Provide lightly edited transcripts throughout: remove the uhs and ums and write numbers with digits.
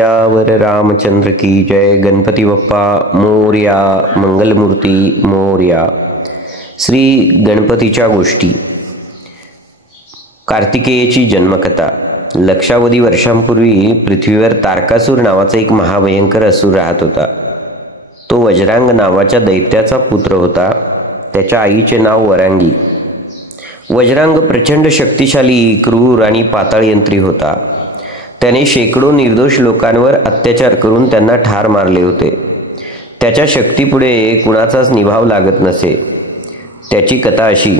यावर रामचंद्र की जय. गणपती बाप्पा मोरया. मंगलमूर्ती मोरया. श्री गणपतीच्या गोष्टी. कार्तिकेयची जन्मकथा. लक्षावधी वर्षांपूर्वी पृथ्वीवर तारकासूर नावाचा एक महाभयंकर असुर राहत होता. तो वज्रांग नावाच्या दैत्याचा पुत्र होता. त्याच्या आईचे नाव वरांगी. वज्रांग प्रचंड शक्तिशाली, क्रूर आणि पाताळयंत्री होता. त्याने शेकडो निर्दोष लोकांवर अत्याचार करून त्यांना ठार मारले होते. त्याच्या शक्तीपुढे कुणाचाच निभाव लागत नसे. त्याची कथा अशी.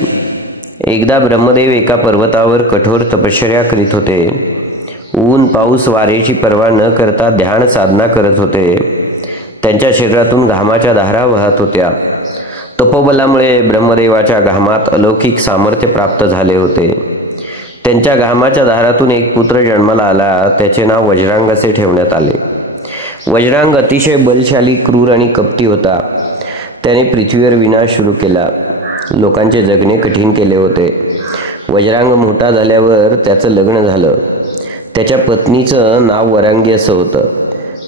एकदा ब्रह्मदेव एका पर्वतावर कठोर तपश्चर्या करीत होते. ऊन पाऊस वारेची पर्वा न करता ध्यान साधना करत होते. त्यांच्या शरीरातून घामाच्या धारा वाहत होत्या. तपोबलामुळे ब्रह्मदेवाच्या घामात अलौकिक सामर्थ्य प्राप्त झाले होते. त्यांच्या घामाच्या धारातून एक पुत्र जन्माला आला. त्याचे नाव वज्रांग असे ठेवण्यात आले. वज्रांग अतिशय बलशाली, क्रूर आणि कपटी होता. त्याने पृथ्वीवर विनाश सुरू केला. लोकांचे जगणे कठीण केले होते. वज्रांग मोठा झाल्यावर त्याचं लग्न झालं. त्याच्या पत्नीचं नाव वरांगी असं होतं.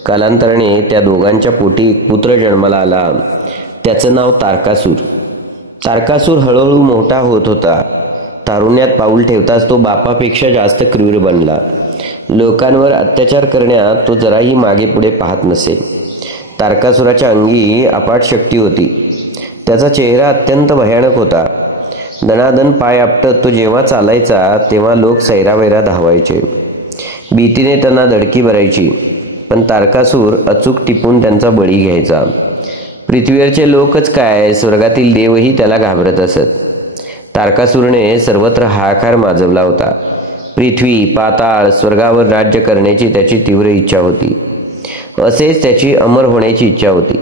कालांतराने त्या दोघांच्या पोटी एक पुत्र जन्माला आला. त्याचं नाव तारकासूर. तारकासूर हळूहळू मोठा होत होता. तारुण्यात पाऊल ठेवताच तो बापापेक्षा जास्त क्रूर बनला. लोकांवर अत्याचार करण्यात तो जराही मागे पुढे पाहत नसे. तारकासुराच्या अंगी अफाट शक्ती होती. त्याचा चेहरा अत्यंत भयानक होता. दणादण पाय आपटत तो जेव्हा चालायचा तेव्हा लोक सैरावैरा धावायचे. भीतीने त्यांना धडकी भरायची. पण तारकासूर अचूक टिपून त्यांचा बळी घ्यायचा. पृथ्वीवरचे लोकच काय, स्वर्गातील देवही त्याला घाबरत असत. तारकासूरने सर्वत्र हाहाकार माजवला होता. पृथ्वी, पाताळ, स्वर्गावर राज्य करण्याची त्याची तीव्र इच्छा होती. असेच त्याची अमर होण्याची इच्छा होती.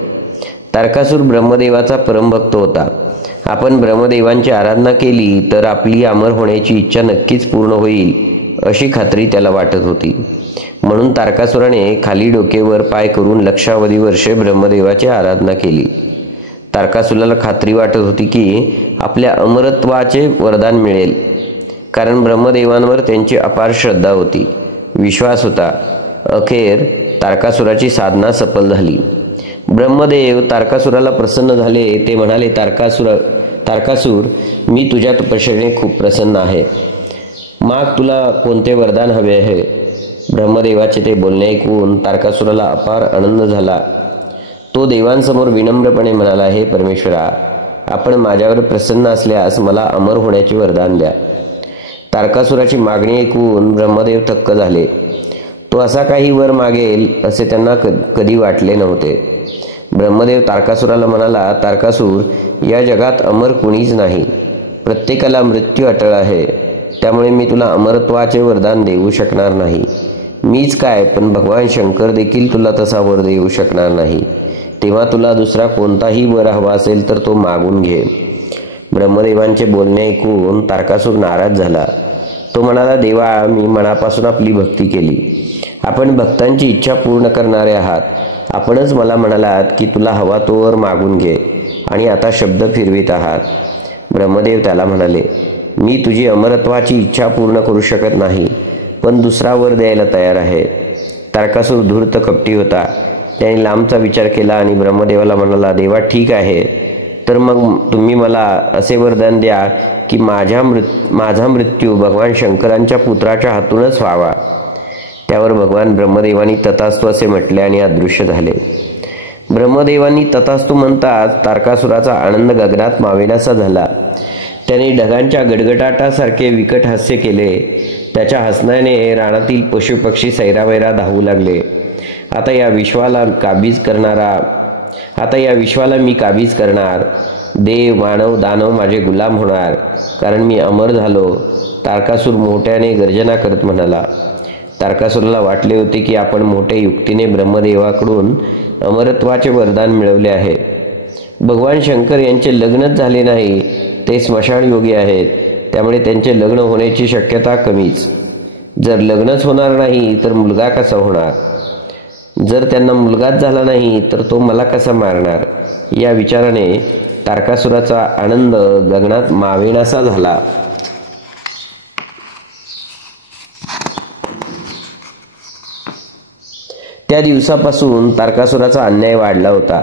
तारकासूर ब्रह्मदेवाचा परमभक्त होता. आपण ब्रह्मदेवांची आराधना केली तर आपली अमर होण्याची इच्छा नक्कीच पूर्ण होईल अशी खात्री त्याला वाटत होती. म्हणून तारकासुराने खाली डोकेवर पाय करून लक्षावधी वर्षे ब्रह्मदेवाची आराधना केली. तारकासुराला खात्री वाटत होती की आपल्या अमरत्वाचे वरदान मिळेल. कारण ब्रह्मदेवांवर त्यांची अपार श्रद्धा होती, विश्वास होता. अखेर तारकासुराची साधना सफल झाली. ब्रह्मदेव तारकासुराला प्रसन्न झाले. ते म्हणाले, तारकासूर, मी तुझ्या तपश्चर्येने खूप प्रसन्न आहे. माग, तुला कोणते वरदान हवे आहे? ब्रह्मदेवाचे ते बोलणे ऐकून तारकासुराला अपार आनंद झाला. तो देवांसमोर विनम्रपणे म्हणाला, हे परमेश्वरा, आपण माझ्यावर प्रसन्न असल्यास मला अमर होण्याचे वरदान द्या. तारकासुराची मागणी ऐकून ब्रह्मदेव थक्क झाले. तो असा काही वर मागेल असे त्यांना कधी वाटले नव्हते. ब्रह्मदेव तारकासुराला म्हणाला, तारकासूर, या जगात अमर कुणीच नाही. प्रत्येकाला मृत्यू अटळ आहे. त्यामुळे मी तुला अमरत्वाचे वरदान देऊ शकणार नाही. मीच काय, पण भगवान शंकर देखील तुला तसा वर देऊ शकणार नाही. तेव्हा तुला दुसरा कोणताही वर हवा असेल तर तो मागून घे. ब्रह्मदेवांचे बोलणे ऐकून तारकासूर नाराज झाला. तो म्हणाला, देवा, मी मनापासून आपली भक्ती केली. आपण भक्तांची इच्छा पूर्ण करणारे आहात. आपणच मला म्हणालात की तुला हवा तो वर मागून घे आणि आता शब्द फिरवित आहात. ब्रह्मदेव त्याला म्हणाले, मी तुझी अमरत्वाची इच्छा पूर्ण करू शकत नाही, पण दुसरा वर द्यायला तयार आहे. तारकासूर धूर्त कपटी होता. त्याने लांबचा विचार केला आणि ब्रह्मदेवाला म्हणाला, देवा, ठीक आहे, तर मग तुम्ही मला असे वरदान द्या की माझा मृत्यू भगवान शंकरांच्या पुत्राच्या हातूनच व्हावा. त्यावर भगवान ब्रह्मदेवानी तथास्तु असे म्हटले आणि अदृश्य झाले. ब्रह्मदेवांनी तथास्तु म्हणताच तारकासुराचा आनंद गगनात मावेनासा झाला. त्याने ढगांच्या गडगडाटासारखे विकट हास्य केले. त्याच्या हसण्याने रानातील पशुपक्षी सैरावैरा धावू लागले. आता या विश्वाला मी काबीज करणार. देव, मानव, दानव माझे गुलाम होणार, कारण मी अमर झालो. तारकासूर मोठ्याने गर्जना करत म्हणाला. तारकासूराला वाटले होते की आपण मोठ्या युक्तीने ब्रह्मदेवाकडून अमरत्वाचे वरदान मिळवले आहे. भगवान शंकर यांचे लग्नच झाले नाही. ते स्मशान योगी आहेत. त्यामुळे त्यांचे लग्न होण्याची शक्यता कमीच. जर लग्नच होणार नाही तर मुलगा कसा होणार? जर त्यांना मुलगाच झाला नाही तर तो मला कसा मारणार? या विचाराने तारकासुराचा आनंद गगनात मावेनासा झाला. त्या दिवसापासून तारकासुराचा अन्याय वाढला होता.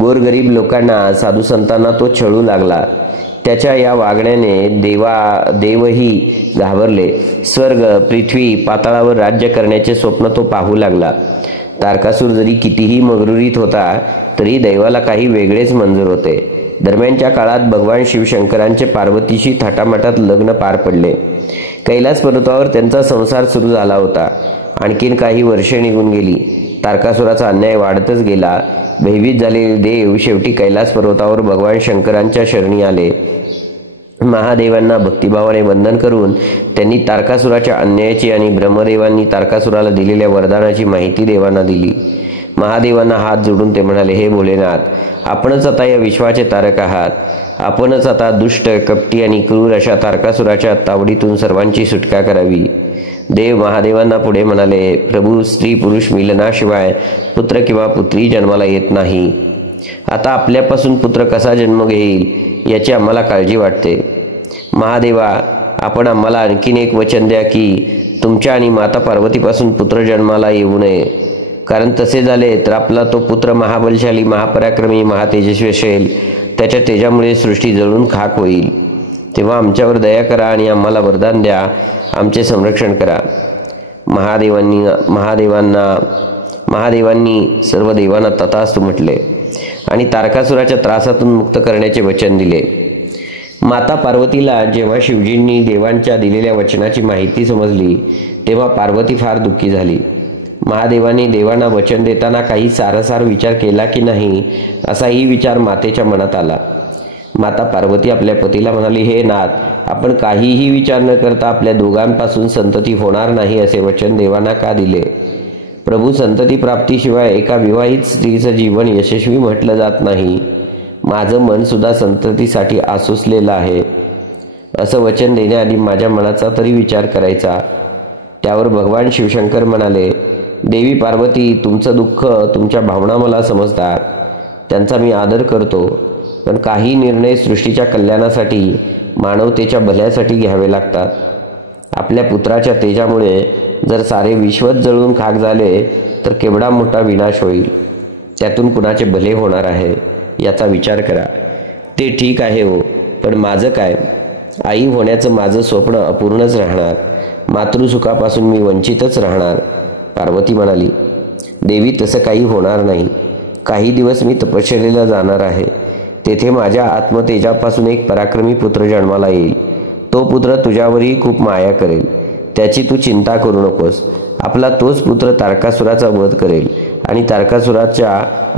गोरगरीब लोकांना, साधू संतांना तो छळू लागला. त्याच्या या वागण्याने देवही घाबरले. स्वर्ग, पृथ्वी, पाताळावर राज्य करण्याचे स्वप्न तो पाहू लागला. तारकासूर जरी कितीही मगरुरीत होता तरी दैवाला काही वेगळेच मंजूर होते. दरम्यानच्या काळात भगवान शिवशंकरांचे पार्वतीशी थाटामाटात लग्न पार पडले. कैलास पर्वतावर त्यांचा संसार सुरू झाला होता. आणखीन काही वर्षे निघून गेली. तारकासुराचा अन्याय वाढतच गेला. भयभीत झालेले देव शेवटी कैलास पर्वतावर भगवान शंकरांच्या शरणी आले. महादेवांना भक्तिभावाने वंदन करून त्यांनी तारकासुराच्या अन्यायाची आणि ब्रह्मदेवांनी तारकासुराला दिलेल्या वरदानाची माहिती देवांना दिली. महादेवांना हात जोडून ते म्हणाले, हे भोलेनाथ, आपणच आता या विश्वाचे तारक आहात. आपणच आता दुष्ट, कपटी आणि क्रूर अशा तारकासुराच्या तावडीतून सर्वांची सुटका करावी. देव महादेवांना पुढे म्हणाले, प्रभू, स्त्री पुरुष मिलनाशिवाय पुत्र किंवा पुत्री जन्माला येत नाही. आता आपल्यापासून पुत्र कसा जन्म घेईल याची आम्हाला काळजी वाटते. महादेवा, आपण आम्हाला आणखीन एक वचन द्या की तुमच्या आणि माता पार्वतीपासून पुत्र जन्माला येऊ नये. कारण तसे झाले तर आपला तो पुत्र महाबलशाली, महापराक्रमी, महातेजस्वी असेल. त्याच्या तेजामुळे सृष्टी जळून खाक होईल. तेव्हा आमच्यावर दया करा आणि आम्हाला वरदान द्या, आमचे संरक्षण करा. महादेवांनी सर्व देवांना तथास्तु म्हटले आणि तारकासुराच्या त्रासातून मुक्त करण्याचे वचन दिले. माता पार्वतीला जेव्हा शिवजींनी देवांच्या दिलेल्या वचनाची माहिती समजली तेव्हा पार्वती फार दुःखी झाली. महादेवांनी देवांना वचन देताना काही सारसार विचार केला की नाही असाही विचार मातेच्या मनात आला. माता पार्वती आपल्या पतीला म्हणाली, हे नाथ, आपण काहीही विचार न करता आपल्या दोघांपासून संतती होणार नाही असे वचन देवांना का दिले? प्रभू, संतती प्राप्तीशिवाय एका विवाहित स्त्रीचं जीवन यशस्वी म्हटलं जात नाही. माझं मन सुद्धा संततीसाठी आसुसलेलं आहे. असं वचन देण्याआधी माझ्या मनाचा तरी विचार करायचा. त्यावर भगवान शिवशंकर म्हणाले, देवी पार्वती, तुमचं दुःख, तुमच्या भावना मला समजतात. त्यांचा मी आदर करतो. पण काही निर्णय सृष्टीच्या कल्याणासाठी, मानवतेच्या भल्यासाठी घ्यावे लागतात. आपल्या पुत्राच्या तेजामुळे जर सारे विश्वच जळून खाक झाले तर केवढा मोठा विनाश होईल. त्यातून कुणाचे भले होणार आहे याचा विचार करा. ते ठीक आहे हो, पण माझं काय? आई होण्याचं माझं स्वप्न अपूर्णच राहणार. मातृसुखापासून मी वंचितच राहणार. पार्वती म्हणाली, देवी, तसं काही होणार नाही. काही दिवस मी तपश्चर्येला जाणार आहे. तेथे माझ्या आत्मतेजापासून एक पराक्रमी पुत्र जन्माला येईल. तो पुत्र तुझ्यावरही खूप माया करेल. त्याची तू चिंता करू नकोस. आपला तोच पुत्र तारकासुराचा वध करेल आणि तारकासुराच्या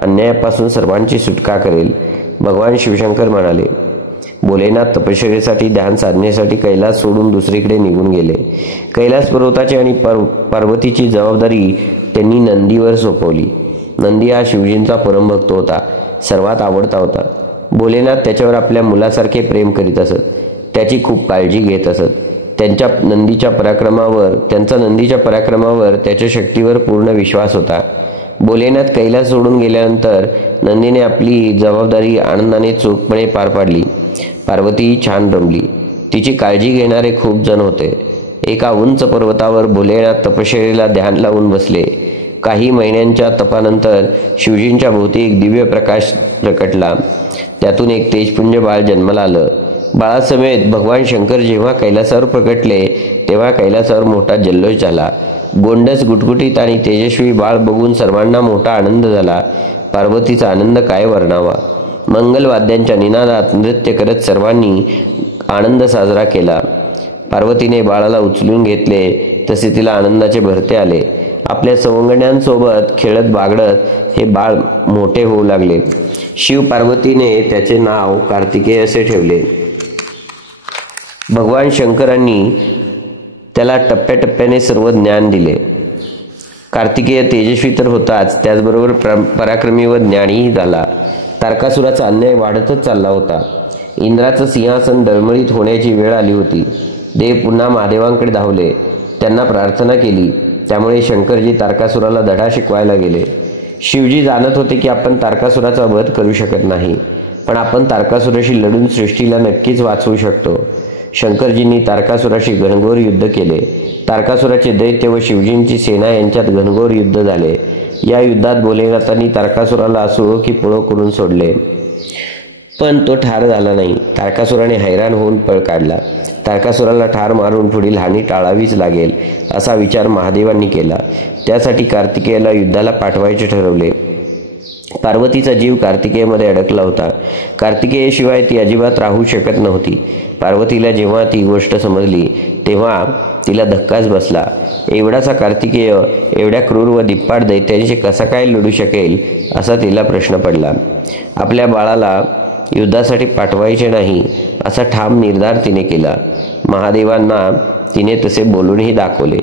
अन्यायापासून सर्वांची सुटका करेल. भगवान शिवशंकर म्हणाले. भोलेनाथ तपश्चर्येसाठी, ध्यान साधनेसाठी कैलास सोडून दुसरीकडे निघून गेले. कैलास पर्वताची आणि पार्वतीची जबाबदारी त्यांनी नंदीवर सोपवली. नंदी हा शिवजींचा परमभक्त होता, सर्वात आवडता होता. भोलेनाथ त्याच्यावर आपल्या मुलासारखे प्रेम करीत असत. त्याची खूप काळजी घेत असत. त्यांचा नंदीच्या पराक्रमावर, त्याच्या शक्तीवर पूर्ण विश्वास होता. भोलेनाथ कैलास सोडून गेल्यानंतर नंदीने आपली जबाबदारी आनंदाने चोखपणे पार पाडली. पार्वती छान रमली. तिची काळजी घेणारे खूप जण होते. एका उंच पर्वतावर भोलेनाथ तपश्चर्येला ध्यान लावून बसले. काही महिन्यांच्या तपानंतर शिवजींच्या भोवती एक दिव्य प्रकाश प्रकटला. त्यातून एक तेजपुंज बाळ जन्माला आलं. बाळासमेत भगवान शंकर जेव्हा कैलासावर प्रकटले तेव्हा कैलासावर मोठा जल्लोष झाला. गोंडस, गुटगुटीत आणि तेजस्वी बाळ बघून सर्वांना मोठा आनंद झाला. पार्वतीचा आनंद काय वर्णावा. मंगलवाद्यांच्या निनादात नृत्य करत सर्वांनी आनंद साजरा केला. पार्वतीने बाळाला उचलून घेतले तसे तिला आनंदाचे भरते आले. आपल्या सवंगड्यांसोबत खेळत बागडत हे बाळ मोठे होऊ लागले. शिव पार्वतीने त्याचे नाव कार्तिकेय असे ठेवले. भगवान शंकरांनी त्याला टप्प्याटप्प्याने सर्व ज्ञान दिले. कार्तिकेय तेजस्वी तर होताच, त्याचबरोबर पराक्रमी व ज्ञानीही झाला. तारकासुराचा अन्याय वाढतच चालला होता. इंद्राचं सिंहासन डळमळीत होण्याची वेळ आली होती. देव पुन्हा महादेवांकडे धावले. त्यांना प्रार्थना केली. त्यामुळे शंकरजी तारकासुराला धडा शिकवायला गेले. शिवजी जाणत होते की आपण तारकासुराचा वध करू शकत नाही, पण आपण तारकासुराशी लढून सृष्टीला नक्कीच वाचवू शकतो. शंकरजींनी तारकासुराशी घनघोर युद्ध केले. तारकासुराचे दैत्य व शिवजींची सेना यांच्यात घनघोर युद्ध झाले. या युद्धात भोलेनाथांनी तारकासुराला असो की पळो करून सोडले, पण तो ठार झाला नाही. तारकासुराने हैराण होऊन पळ काढला. तारकासुराला ठार मारून पुढील हानी टाळावीच लागेल असा विचार महादेवांनी केला. त्यासाठी कार्तिकेयाला युद्धाला पाठवायचे ठरवले. पार्वतीचा जीव कार्तिकेयमध्ये अडकला होता. कार्तिकेयशिवाय ती अजिबात राहू शकत नव्हती. पार्वतीला जेव्हा ती गोष्ट समजली तेव्हा तिला धक्काच बसला. एवढासा कार्तिकेय एवढ्या क्रूर व दिप्पाड दैत्यांशी कसा काय लढू शकेल असा तिला प्रश्न पडला. आपल्या बाळाला युद्धासाठी पाठवायचे नाही असा ठाम निर्धार तिने केला. महादेवांना तिने तसे बोलूनही दाखवले,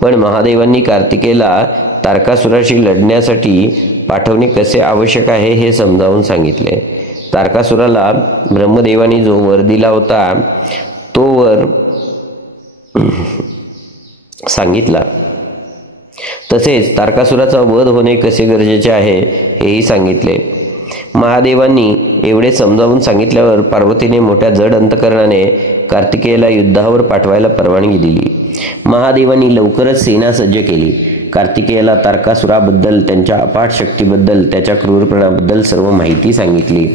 पण महादेवांनी कार्तिकेयला तारकासुराशी लढण्यासाठी पाठवणे कसे आवश्यक आहे हे समजावून सांगितले. तारकासुराला ब्रह्मदेवानी जो वर दिला होता तो वर सांगितला. तसेच तारकासुराचा वध होणे कसे गरजेचे आहे हेही सांगितले. महादेवांनी एवढे समजावून सांगितल्यावर पार्वतीने मोठ्या जड अंतकरणाने कार्तिकेयला युद्धावर पाठवायला परवानगी दिली. महादेवांनी लवकरच सेना सज्ज केली. कार्तिकेयला तारकासुराबद्दल, त्यांच्या अपाट शक्तीबद्दल, त्याच्या क्रूरपणाबद्दल सर्व माहिती सांगितली.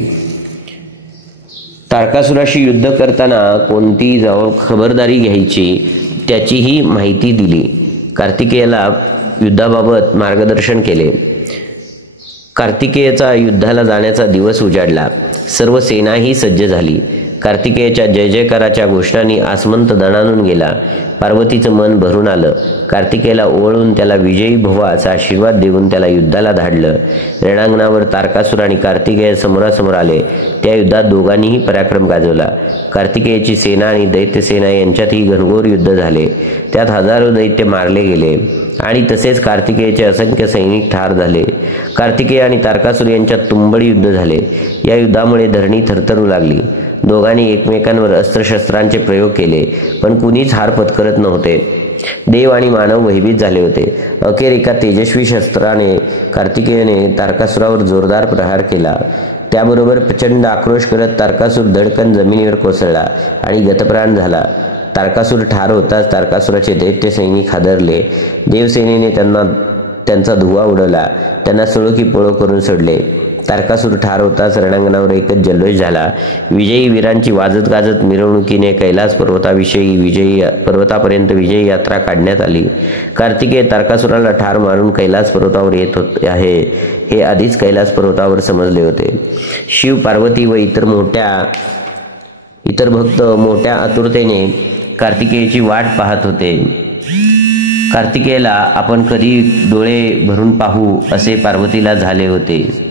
तारकासुराशी युद्ध करताना कोणती खबरदारी घ्यायची त्याचीही माहिती दिली. कार्तिकेयाला युद्धाबाबत मार्गदर्शन केले. कार्तिकेयाचा युद्धाला जाण्याचा दिवस उजाडला. सर्व सेनाही सज्ज झाली. कार्तिकेयाच्या जय जयकाराच्या घोषणांनी आसमंत दणाणून गेला. पार्वतीचं मन भरून आलं. कार्तिकेयाला ओवाळून त्याला विजयी भवा असा आशीर्वाद देऊन त्याला युद्धाला धाडलं. रणांगणावर तारकासुर आणि कार्तिकेय समोरासमोर आले. त्या युद्धात दोघांनीही पराक्रम गाजवला. कार्तिकेयाची सेना आणि दैत्यसेना यांच्यातही घनघोर युद्ध झाले. त्यात हजारो दैत्य मारले गेले आणि तसेच कार्तिकेयाचे असंख्य सैनिक ठार झाले. कार्तिकेय आणि तारकासुर यांच्यात तुंबड युद्ध झाले. या युद्धामुळे धरणी थरथरू लागली. दोघांनी एकमेकांवर अस्त्रशस्त्रांचे प्रयोग केले, पण कुणीच हार पत्करत नव्हते. देव आणि मानव भयभीत झाले होते. अखेर एका तेजस्वी शस्त्राने कार्तिकेयने तारकासुरावर जोरदार प्रहार केला. त्याबरोबर प्रचंड आक्रोश करत तारकासुर धडकन जमिनीवर कोसळला आणि गतप्राण झाला. तारकासुर ठार होताच तारकासुराचे दैत्य सैनिक हादरले. देवसेनेने त्यांचा धुवा उडवला. त्यांना सुळो की पळो करून सोडले. तारकासुर ठार होताच रणांगणावर एकच जल्लोष झाला. विजयी वीरांची वाजत गाजत मिरवणुकीने कैलास पर्वतापर्यंत विजयी यात्रा काढण्यात आली. कार्तिकेय तारकासुराला ठार मारून कैलास पर्वतावर येत आहे हे आधीच कैलास पर्वतावर समजले होते. शिव, पार्वती व इतर भक्त मोठ्या आतुरतेने कार्तिकेयाची वाट पाहत होते. कार्तिकेयाला आपण कधी डोळे भरून पाहू असे पार्वतीला झाले होते.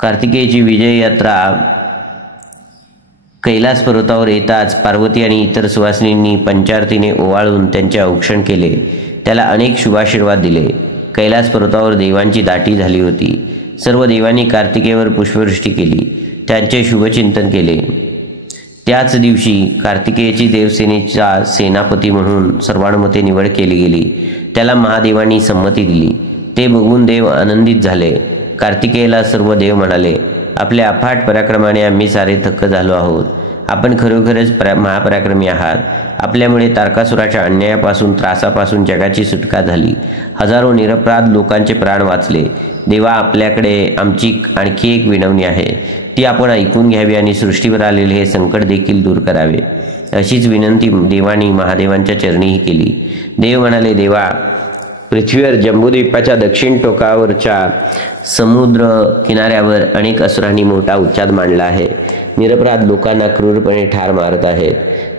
कार्तिकेयाची विजय यात्रा कैलास पर्वतावर येताच पार्वती आणि इतर सुवासिनींनी पंचारतीने ओवाळून त्यांचे औक्षण केले. त्याला अनेक शुभाशीर्वाद दिले. कैलास पर्वतावर देवांची दाटी झाली होती. सर्व देवांनी कार्तिकेयावर पुष्पवृष्टी केली. त्यांचे शुभचिंतन केले. त्याच दिवशी कार्तिकेयाची देवसेनेचा सेनापती म्हणून सर्वानुमते निवड केली गेली. त्याला महादेवांनी संमती दिली. ते बघून देव आनंदित झाले. कार्तिकेयाला सर्व देव म्हणाले, आपल्या अफाट पराक्रमाने आम्ही सारे थक्क झालो आहोत. आपण खरोखरच महापराक्रमी आहात. आपल्यामुळे तारकासुराच्या अन्यायापासून, त्रासापासून जगाची सुटका झाली. हजारो निरपराध लोकांचे प्राण वाचले. देवा, आपल्याकडे आमची आणखी एक विनवणी आहे. ती आपण ऐकून घ्यावी आणि सृष्टीवर आलेले हे संकट देखील दूर करावे. अशीच विनंती देवानी महादेवांच्या चरणीही केली. देव म्हणाले, देवा, पृथ्वीवर जम्बूद्वीपाच्या दक्षिण टोकावरच्या समुद्र किनाऱ्यावर अनेक असुरांनी मोठा उच्चाद मांडला आहे. निरपराध लोकांना क्रूरपणे ठार मारत आहेत.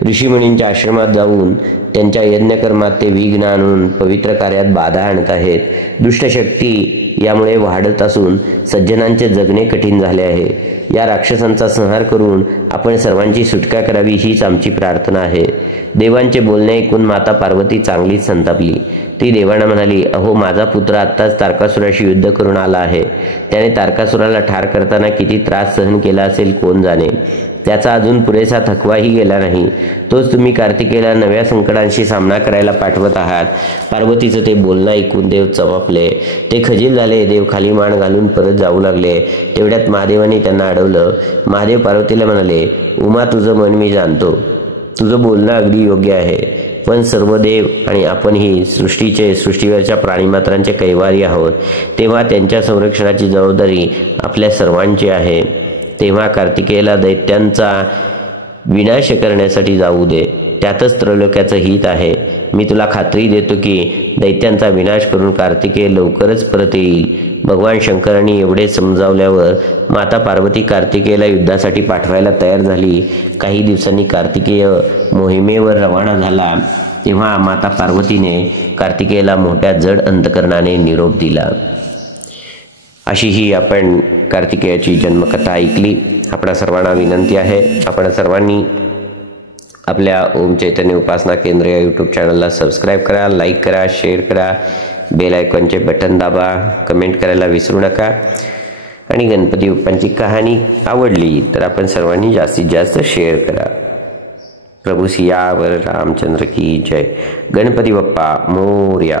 ऋषीमुनींच्या आश्रमात जाऊन त्यांच्या यज्ञकर्मात ते विघ्न आणून पवित्र कार्यात बाधा आणत आहेत. दुष्टशक्ती यामुळे वाढत असून सज्जनांचे जगणे कठीण झाले आहे. या राक्षसांचा संहार करून आपण सर्वांची सुटका करावी हीच आमची प्रार्थना आहे. देवांचे बोलणे ऐकून माता पार्वती चांगलीच संतापली. ती देवांना म्हणाली, अहो, माझा पुत्र आत्ताच तारकासुराशी युद्ध करून आला आहे. त्याने तारकासुराला ठार करताना किती त्रास सहन केला असेल कोण जाणे. त्याचा अजून पुरेसा थकवाही गेला नाही. तोच तुम्ही कार्तिकेयाला नव्या संकटांशी सामना करायला पाठवत आहात. पार्वतीचं ते बोलणं ऐकून देव चमकले. ते खजील झाले. देव खाली मान घालून परत जाऊ लागले. तेवढ्यात महादेवांनी त्यांना अडवलं. महादेव पार्वतीला म्हणाले, उमा, तुझं मन मी जाणतो. तुझं बोलणं अगदी योग्य आहे. पण सर्व देव आणि आपणही सृष्टीवरच्या प्राणीमात्रांचे कैवारी आहोत, तेव्हा त्यांच्या संरक्षणाची जबाबदारी आपल्या सर्वांची आहे. तेव्हा कार्तिकेयला दैत्यांचा विनाश करण्यासाठी जाऊ दे, त्यातच त्रैलोक्याचं हित आहे. मी तुला खात्री देतो की दैत्यांचा विनाश करून कार्तिकेय लवकरच परत येईल. भगवान शंकरांनी एवढे समजावल्यावर माता पार्वती कार्तिकेयला युद्धासाठी पाठवायला तयार झाली. काही दिवसांनी कार्तिकेय मोहिमेवर रवाना झाला. तेव्हा माता पार्वतीने कार्तिकेयला मोठ्या जड अंतकरणाने निरोप दिला. अशी ही आपण कार्तिकेयाची जन्मकथा ऐकली. आपणा सर्वांना विनंती आहे, आपण सर्वांनी आपल्या ओम चैतन्य उपासना केंद्र या यूट्यूब चॅनलला सबस्क्राईब करा, लाईक करा, शेअर करा, बेल आयकॉनचे बटन दाबा, कमेंट करायला विसरू नका. आणि गणपती बाप्पांची कहाणी आवडली तर आपण सर्वांनी जास्तीत जास्त शेअर करा. प्रभू सियावर रामचंद्र की जय. गणपती बाप्पा मोरया.